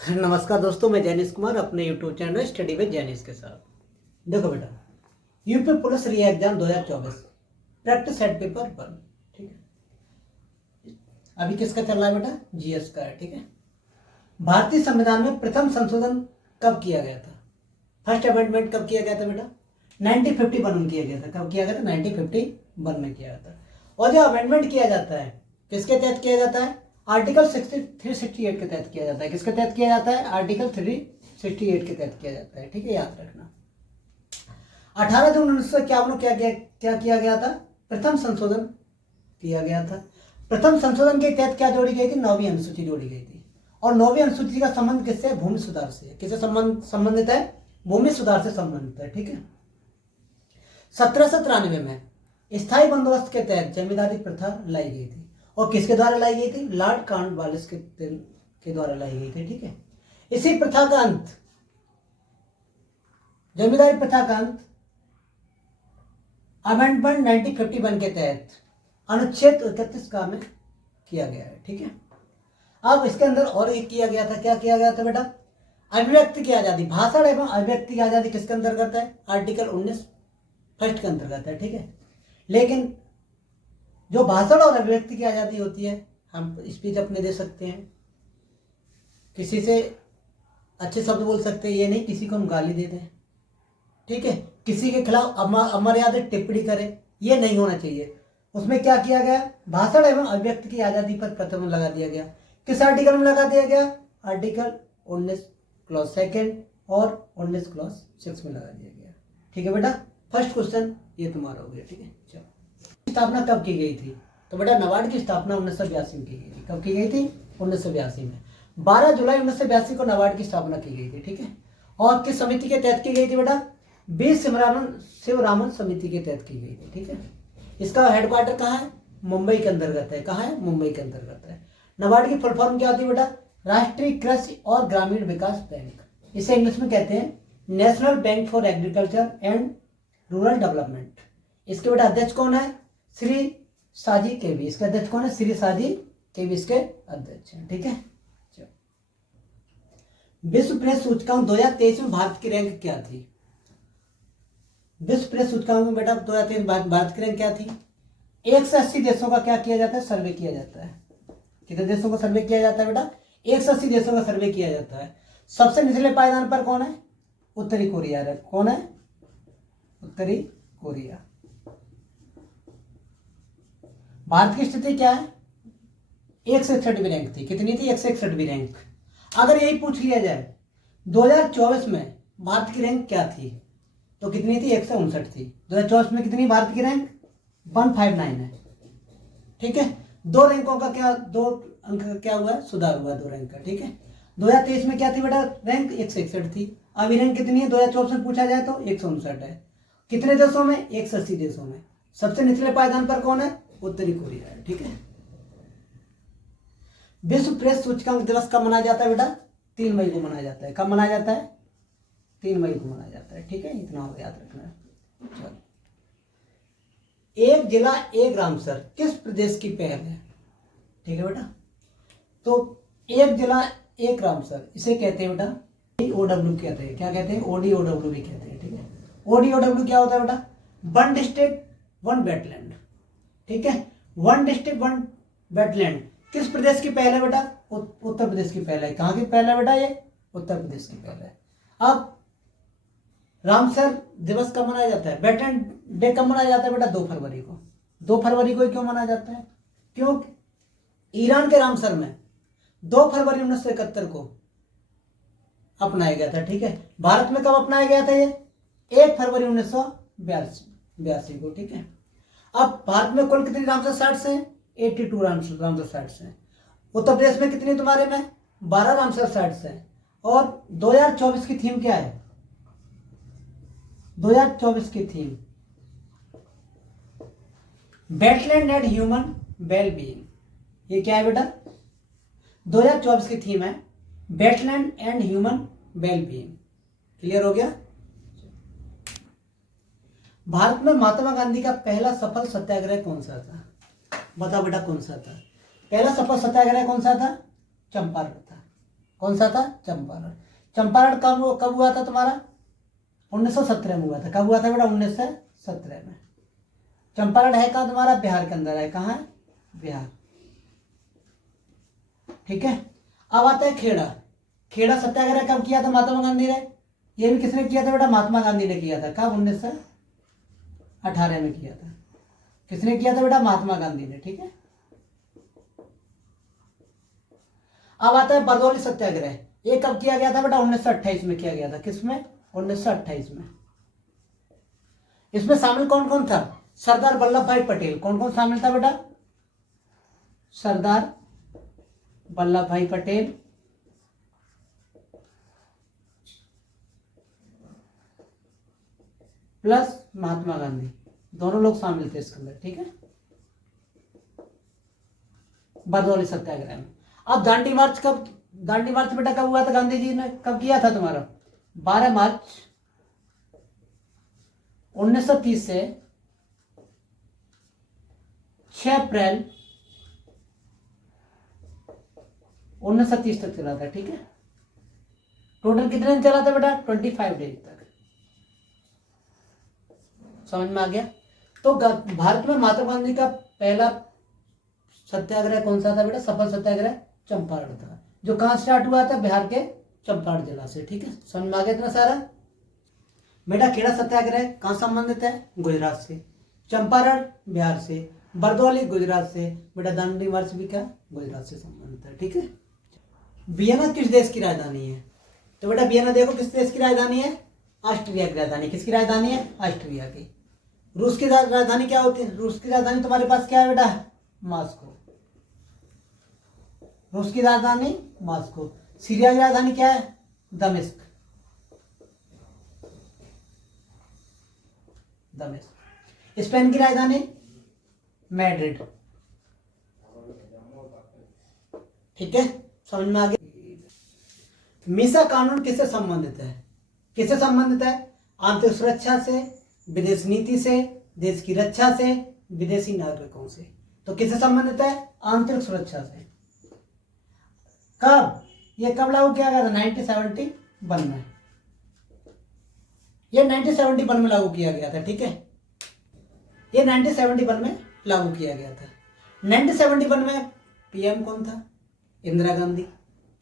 नमस्कार दोस्तों, मैं जैनिस कुमार अपने YouTube channel study with Jainis के साथ। देखो बेटा, UP police re exam 2024 practice set paper 1। ठीक है, अभी किसका चल रहा है बेटा? जीएस का है। ठीक है, भारतीय संविधान में प्रथम संशोधन कब किया गया था? फर्स्ट अमेंडमेंट कब किया गया था बेटा? 1951 में किया गया था। कब किया गया था? 1951 में किया गया था। और जो अमेंडमेंट किया जाता है किसके तहत किया जाता है? आर्टिकल 368 के तहत किया जाता है। किसके तहत किया जाता है? आर्टिकल 368 के तहत किया जाता है। ठीक है, याद रखना। 18 जून 1951 को क्या किया गया था? प्रथम संशोधन किया गया था। प्रथम संशोधन के तहत क्या जोड़ी गई थी? 9वीं अनुसूची जोड़ी गई थी। और 9वीं अनुसूची का संबंध किससे? भूमि सुधार से। किससे संबंधित है? भूमि सुधार से संबंधित है। ठीक है, 1793 में स्थायी बंदोबस्त के तहत जमींदारी प्रथा लाई गई थी। और किसके द्वारा लाई गई थी? लॉर्ड कॉर्नवालिस के द्वारा लाई गई थी। ठीक है, इसी प्रथा का अंत, जमींदारी प्रथा का अंत अमेंडमेंट 1951 के तहत अनुच्छेद 31 का में किया गया है। ठीक है, अब इसके अंदर और एक किया गया था। क्या किया गया था बेटा? अभिव्यक्ति की आजादी, भाषण एवं अभिव्यक्ति की आजादी किसके अंतर्गत है? आर्टिकल 19 फर्स्ट के अंतर्गत है। ठीक है, लेकिन जो भाषण और अभिव्यक्ति की आजादी होती है, हम स्पीच अपने दे सकते हैं, किसी से अच्छे शब्द बोल सकते हैं, ये नहीं किसी को हम गाली दे दें। ठीक है, किसी के खिलाफ अमर्यादित टिप्पणी करें, ये नहीं होना चाहिए। उसमें क्या किया गया? भाषण एवं अभिव्यक्ति की आजादी पर प्रतिबंध लगा दिया गया। किस आर्टिकल में लगा दिया गया? आर्टिकल 19 क्लॉज 2 और 19 क्लॉज 6 में लगा दिया गया। ठीक है बेटा, फर्स्ट क्वेश्चन ये तुम्हारा हो गया। ठीक है, चलो, स्थापना कब की गई थी? तो बेटा नाबार्ड की स्थापना 1982 में की गई थी। कब की गई थी? 1982 में। 12 जुलाई 1982 को नाबार्ड की स्थापना की गई थी। ठीक है, और किस समिति के तहत की गई थी बेटा? बी शिवरामन समिति के तहत की गई थी। ठीक है, इसका हेडक्वार्टर कहाँ है? मुंबई के अंतर्गत है। कहाँ है? मुंबई के अंतर्गत है। नाबार्ड की फुल फॉर्म क्या होती है बेटा? राष्ट्रीय कृषि और ग्रामीण विकास बैंक। इसे इंग्लिश में कहते हैं national bank for agriculture and rural development. इसके बेटा अध्यक्ष कौन है? श्री साजी केवी। इसके अध्यक्ष कौन है? श्री साजी केवी इसके अध्यक्ष हैं। ठीक है, विश्व प्रेस सूचकांक 2023 में भारत की रैंक क्या थी? विश्व प्रेस सूचकांक में बेटा 2023 भारत की रैंक क्या थी? 180 देशों का क्या किया जाता है? सर्वे किया जाता है। कितने देशों का सर्वे किया जाता है बेटा? 180 देशों का सर्वे किया जाता है। सबसे निचले पायदान पर कौन है? उत्तरी कोरिया है। कौन है? उत्तरी कोरिया। भारत की स्थिति क्या है? 161वीं रैंक थी। कितनी थी? 161वीं रैंक। अगर यही पूछ लिया जाए 2024 में भारत की रैंक क्या थी, तो कितनी थी? 159 थी। 2024 में कितनी भारत की रैंक? 159 है। ठीक है, 2 रैंकों का क्या, 2 अंक का क्या हुआ है? सुधार हुआ 2 रैंक का। ठीक है, 2023 में क्या थी बेटा? रैंक 161 थी। अभी रैंक कितनी है 2024 में पूछा जाए तो? 159 है। कितने देशों में? 180 देशों में। सबसे निचले पायदान पर कौन है? उत्तरी कोरिया है। ठीक है, विश्व प्रेस सूचकांक दिवस कब मनाया जाता है बेटा? 3 मई को मनाया जाता है। कब मनाया जाता है? 3 मई को मनाया जाता है। ठीक है, इतना और याद रखना है। चलो, एक जिला एक रामसर किस प्रदेश की पहल है? ठीक है बेटा, तो एक जिला एक रामसर इसे कहते हैं बेटा ODW कहते हैं। क्या कहते हैं? ODOW भी कहते हैं। ठीक है, ODOW क्या होता है बेटा? 1 डिस्ट्रिक्ट 1 वेटलैंड। ठीक है, 1 डिस्ट्रिक्ट 1 वेटलैंड किस प्रदेश की पहल है बेटा? उत्तर प्रदेश की पहल है। कहाँ की पहल है बेटा? ये उत्तर प्रदेश की पहल है। अब रामसर दिवस कब मनाया जाता है? वेटलैंड डे कब मनाया जाता है बेटा? 2 फरवरी को। 2 फरवरी को क्यों मनाया जाता है? क्यों? ईरान के रामसर में 2 फरवरी 1971 को अपनाया गया था। ठीक है, भारत में कब अपनाया गया था? ये 1 फरवरी 1982 को। ठीक है, अब भारत में कुल कितनी रामसर साइट्स हैं? 82 रामसर साइट्स हैं। उत्तर प्रदेश में कितनी तुम्हारे में? 12 रामसर साइट्स हैं। और 2024 की थीम क्या है? 2024 की theme wetland and human wellbeing. ये क्या है बेटा? 2024 की थीम है wetland and human wellbeing. Clear हो गया? भारत में महात्मा गांधी का पहला सफल सत्याग्रह कौन सा था? बताओ बेटा कौन सा था? पहला सफल सत्याग्रह कौन सा था? चंपारण था। कौन सा था? चंपारण। चंपारण कब हुआ था तुम्हारा? 1917 में हुआ था। कब हुआ था बेटा? 1917 में। चंपारण है कहाँ तुम्हारा? बिहार के अंदर है। कहाँ है? बिहार। ठीक है। अब आता है खेड़ा। खेड़ा सत्याग्रह कब किया था महात्मा गांधी ने? ये भी किसने किया था बेटा? महात्मा गांधी ने किया था। कब? 1918 में किया था। किसने किया था बेटा? महात्मा गांधी ने। ठीक है। अब आता है बरदौली सत्याग्रह। ये कब किया गया था बेटा? 1928 में किया गया था। किसमें? 1928 में। इसमें शामिल कौन कौन था? सरदार वल्लभ भाई पटेल। कौन कौन शामिल था बेटा? सरदार वल्लभ भाई पटेल, प्लस महात्मा गांधी, दोनों लोग शामिल थे इसके अंदर। ठीक है। बरदौली सत्याग्रह में। अब दांडी मार्च बेटा कब हुआ था? गांधी जी ने कब किया था तुम्हारा? 12 मार्च 1930 से 6 अप्रैल 1930 तक चला था। ठीक है। टोटल कितने दिन चला था बेटा? 25 डेज तक। समझ में आ गया? तो भारत में महात्मा गांधी का पहला सत्याग्रह कौन सा था बेटा? सफल सत्याग्रह चंपारण था, जो कहां स्टार्ट हुआ था? बिहार के चंपारण जिला से। ठीक है। समझ में आ गया इतना सारा? बेटा खेड़ा सत्याग्रह कहां संबंधित है? गुजरात से। चंपारण बिहार से। बरदौली गुजरात से। बेटा दांडी मार्च भी क्या? गुजरात से संबंधित है। ठीक है। वियना किस देश की राजधानी है? तो बेटा वियना देखो किस देश की राजधानी है? ऑस्ट्रिया की राजधानी। किसकी राजधानी है? ऑस्ट्रिया की। रूस की राजधानी क्या होती है? रूस की राजधानी तुम्हारे पास क्या है बेटा? मॉस्को। रूस की राजधानी मॉस्को। सीरिया की राजधानी क्या है? दमिश्क। स्पेन की राजधानी मैड्रिड। ठीक है। समझ में आ गया? मीसा कानून किससे संबंधित है? किससे संबंधित है? आंतरिक सुरक्षा से, विदेश नीति से, देश की रक्षा से, विदेशी नागरिकों से। तो किससे संबंधित है? आंतरिक सुरक्षा से। कब? ये कब लागू किया गया था? 1971 में। ये 1971 में लागू किया गया था। ठीक है। ये 1971 में लागू किया गया था। 1971 में पीएम कौन था? इंदिरा गांधी।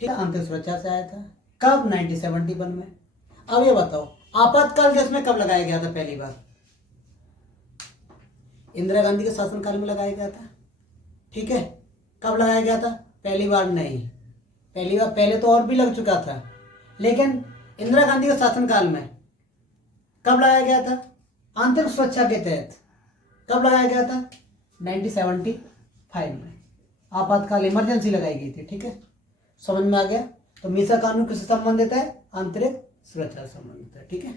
ठीक है। आंतरिक सुरक्षा से आया था। कब? 1971 में। अब ये बताओ आपातकाल देश में कब लगाया गया था पहली बार? इंदिरा गांधी के शासनकाल में लगाया गया था। ठीक है। कब लगाया गया था? पहली बार नहीं, पहली बार पहले तो और भी लग चुका था, लेकिन इंदिरा गांधी के शासनकाल में कब लगाया गया था? आंतरिक सुरक्षा के तहत। कब लगाया गया था? 1975 में। आपातकाल इमरजेंसी लगाई गई थी। ठीक है। समझ में आ गया? तो मीसा कानून किससे संबंधित है? आंतरिक सुरक्षा से संबंधित है। ठीक है।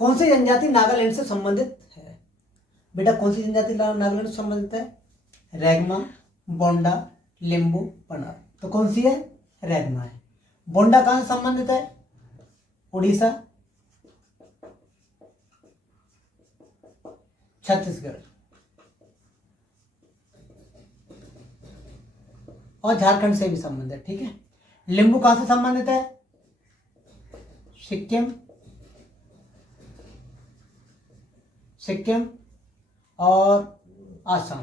कौन सी जनजाति नागालैंड से संबंधित है? बेटा कौन सी जनजाति नागालैंड से संबंधित है? रेगमा, बोंडा, लिंबू, पनार। तो कौन सी है? रेगमा है। बोंडा कहां से संबंधित है? उड़ीसा, छत्तीसगढ़ और झारखंड से भी संबंधित है। ठीक है। लिंबू कहां से संबंधित है? सिक्किम और आसाम।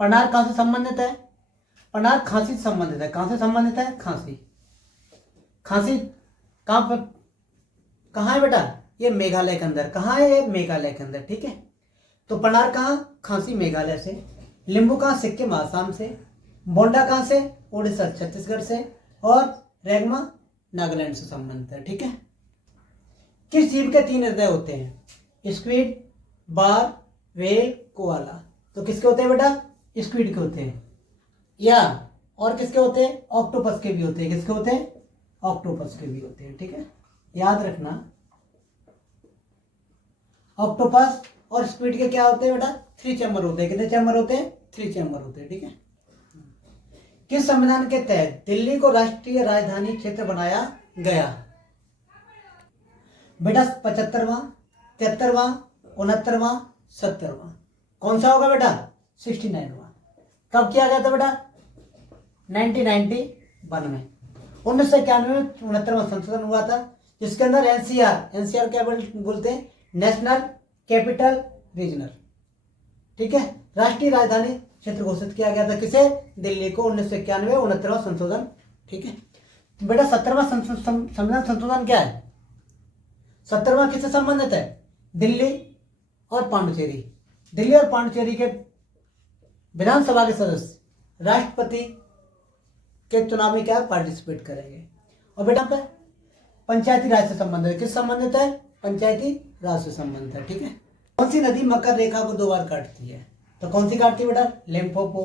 पनार कहां से संबंधित है? पनार खांसी से संबंधित है। कहां से संबंधित है? खांसी। खांसी कहां पर, कहां है बेटा? ये मेघालय के अंदर। कहां है? ये मेघालय के अंदर। ठीक है। तो पनार कहां? खांसी मेघालय से। लिंबू कहां? सिक्किम आसाम से। बोंडा कहां से? उड़ीसा छत्तीसगढ़ से। और रेगमा नागालैंड से संबंधित है। ठीक है। किस जीव के 3 हृदय होते हैं? स्क्विड, बार, व्हेल, कोआला। तो किसके होते हैं बेटा? स्क्विड के होते हैं। या और किसके होते हैं? ऑक्टोपस के भी होते हैं। किसके होते हैं? ऑक्टोपस के भी होते हैं। ठीक है। याद रखना, ऑक्टोपस और स्क्विड के क्या होते हैं बेटा? 3 चैम्बर होते हैं। कितने चैम्बर होते हैं? 3 चैम्बर होते हैं। ठीक है। किस संविधान के तहत दिल्ली को राष्ट्रीय राजधानी क्षेत्र बनाया गया? बेटा 75वां, 73वां, 69वां, 70वां। कौन सा होगा बेटा? 69वां। कब किया गया था बेटा? 1991 में। 1991 में 69वां संशोधन हुआ था, जिसके अंदर एनसीआर क्या बोलते हैं? नेशनल कैपिटल रीजनल, ठीक है, राष्ट्रीय राजधानी क्षेत्र घोषित किया गया था। किसे? दिल्ली को। 1991 69वां संशोधन, ठीक है। तो बेटा 70वां संविधान संशोधन क्या है? 70वां किससे संबंधित है? दिल्ली और पांडुचेरी। दिल्ली और पांडुचेरी के विधानसभा के सदस्य राष्ट्रपति के चुनाव में क्या पार्टिसिपेट करेंगे। और बेटा पे पंचायती राज से संबंधित है। किस संबंधित है? पंचायती राज से संबंधित है, ठीक है। कौन सी नदी मकर रेखा को 2 बार काटती है? तो कौन सी काटती है बेटा? लिम्पोपो,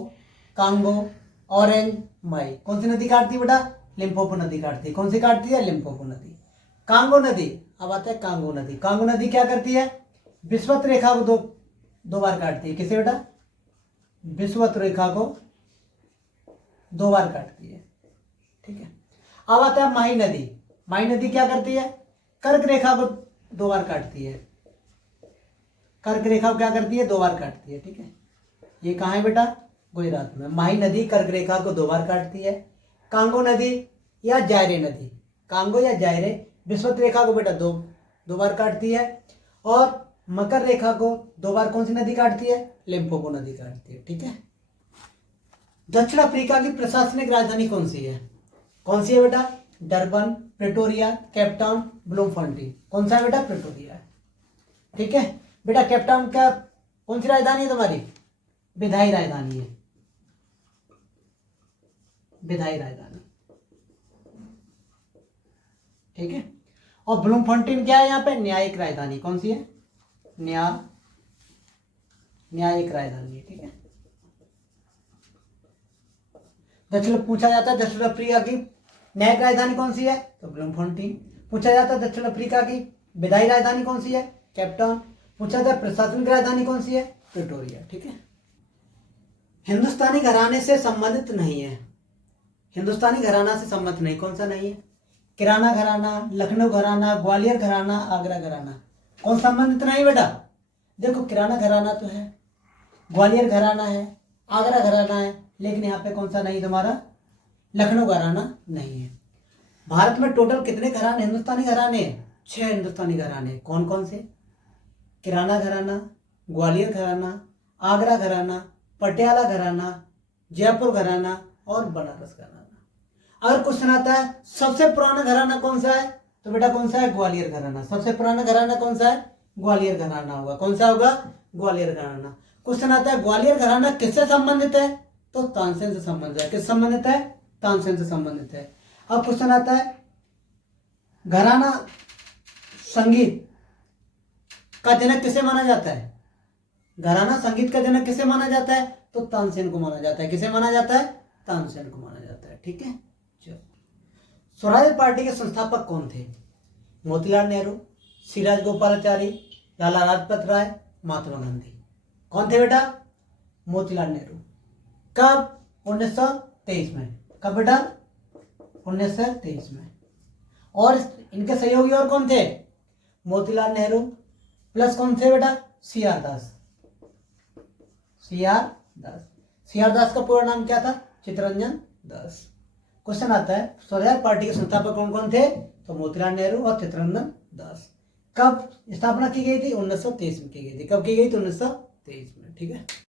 कांगो, ऑरेंज, माई। कौन सी नदी काटती है बेटा? लिम्पोपो नदी काटती है। कौन सी काटती है? लिम्पोपो नदी। कांगो नदी, अब आता है कांगो नदी। कांगो नदी क्या करती है? विषुवत रेखा को दो बार काटती है। किसे बेटा? विषुवत रेखा को 2 बार काटती है, ठीक है। अब आता है माही नदी। माही नदी क्या करती है? कर्क रेखा को 2 बार काटती है। कर्क रेखा को क्या करती है? 2 बार काटती है, ठीक है। ये कहाँ है बेटा? गुजरात में। माही नदी कर्क रेखा को 2 बार काटती है। कांगो नदी या जायरे नदी, कांगो या जायरे विषुवत रेखा को बेटा दो बार काटती है। और मकर रेखा को 2 बार कौन सी नदी काटती है? लिम्पोपो नदी काटती है, ठीक है। दक्षिण अफ्रीका की प्रशासनिक राजधानी कौन सी है? कौन सी है बेटा? Durban, Pretoria, Cape Town, Bloemfontein. कौन सा है बेटा? प्रेटोरिया है, ठीक है। बेटा केपटाउन का कौन सी राजधानी है तुम्हारी? विधायी राजधानी है, विधायी राजधानी, ठीक है। और ब्लूमफॉन्टेन क्या है यहाँ पे? न्यायिक राजधानी। कौन सी है? न्यायिक राजधानी है, ठीक है। दक्षिण पूछा जाता है दक्षिण अफ्रीका की न्यायिक राजधानी कौन सी है? तो ब्लूमफॉन्टेन। पूछा जाता है दक्षिण अफ्रीका की विधायी राजधानी कौन सी है? केपटाउन। पूछा जाता है प्रशासनिक राजधानी कौन सी है? प्रिटोरिया, ठीक है। हिंदुस्तानी घराने से संबंधित नहीं है। हिंदुस्तानी घराना से संबंधित नहीं, कौन सा नहीं है? किराना घराना, लखनऊ घराना, ग्वालियर घराना, आगरा घराना। कौन संबंधित नहीं बेटा? देखो किराना घराना तो है, ग्वालियर घराना है, आगरा घराना है, लेकिन यहाँ पे कौन सा नहीं तुम्हारा? लखनऊ घराना नहीं है। भारत में टोटल कितने घराने हिंदुस्तानी घराने हैं? 6 हिंदुस्तानी घराने। कौन कौन से? किराना घराना, ग्वालियर घराना, आगरा घराना, पटियाला घराना, जयपुर घराना और बनारस घराना। अगर क्वेश्चन आता है सबसे पुराना घराना कौन सा है, तो बेटा कौन सा है? ग्वालियर घराना। सबसे पुराना घराना कौन सा है? ग्वालियर घराना होगा। कौन सा होगा? ग्वालियर घराना। क्वेश्चन आता है ग्वालियर घराना किससे संबंधित है, तो तानसेन से संबंधित है। किस संबंधित है? तानसेन से संबंधित है। अब क्वेश्चन आता है घराना संगीत का जनक किसे माना जाता है? घराना संगीत का जनक किसे माना जाता है? तो तानसेन को माना जाता है। किसे माना जाता है? तानसेन को माना जाता है, ठीक है। चलो, स्वराज पार्टी के संस्थापक कौन थे? मोतीलाल नेहरू, सी राजगोपालाचारी, लाला लाजपत राय, महात्मा गांधी। कौन थे बेटा? मोतीलाल नेहरू। कब? 1923 में। कब बेटा? 1923 में। और इनके सहयोगी और कौन थे? मोतीलाल नेहरू प्लस कौन थे बेटा? CR दास। CR दास का पूरा नाम क्या था? चित्तरंजन दास। क्वेश्चन आता है स्वराज पार्टी के संस्थापक कौन कौन थे, तो मोतीलाल नेहरू और चित्तरंजन दास। कब स्थापना की गई थी? 1923 में की गई थी। कब की गई थी? 1923 में, ठीक है।